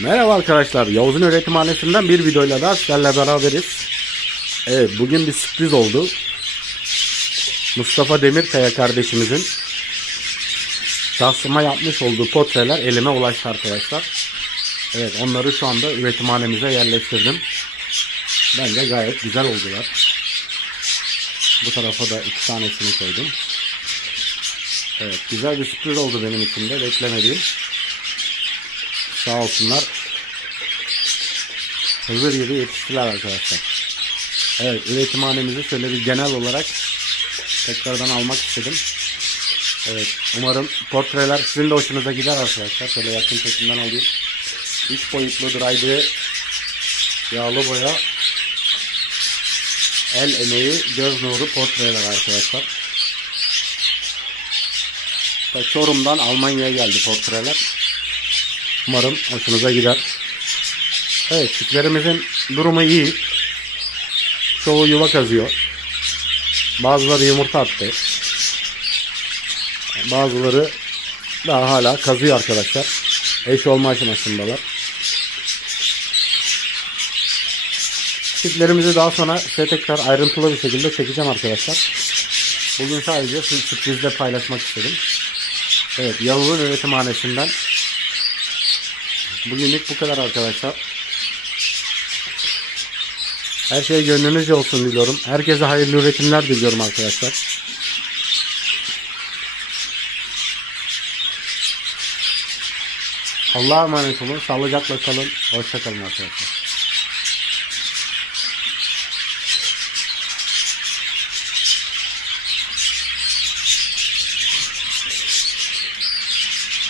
Merhaba arkadaşlar. Yavuz'un öğretimhanesinden bir videoyla daha sizlerle beraberiz. Evet bugün bir sürpriz oldu. Mustafa Demirkaya kardeşimizin şahsıma yapmış olduğu portreler elime ulaştı arkadaşlar. Evet onları şu anda üretimhanemize yerleştirdim. Bence gayet güzel oldular. Bu tarafa da iki tanesini koydum. Evet güzel bir sürpriz oldu benim için de beklemediğim. Sağ olsunlar. Hazır gibi yetiştiler arkadaşlar. Evet üretimhanemizi şöyle bir genel olarak tekrardan almak istedim. Evet umarım portreler sizin de hoşunuza gider arkadaşlar. Şöyle yakın çekimden alayım. 3 boyutlu dry yağlı boya el emeği göz nuru portreler arkadaşlar. Çorum'dan Almanya'ya geldi portreler. Umarım hoşunuza gider. Evet çiftlerimizin durumu iyi. Çoğu yuva kazıyor. Bazıları yumurta attı. Bazıları daha hala kazıyor arkadaşlar. Eş olma aşamasındalar. Çiftlerimizi daha sonra size tekrar ayrıntılı bir şekilde çekeceğim arkadaşlar. Bugün sadece sür- sürprizle paylaşmak istedim. Evet Yavuz'un üretimhanesinden Bugünlük bu kadar arkadaşlar. Her şey gönlünüzce olsun diliyorum. Herkese hayırlı üretimler diliyorum arkadaşlar. Allah'a emanet olun. Sağlıcakla kalın. Hoşça kalın arkadaşlar.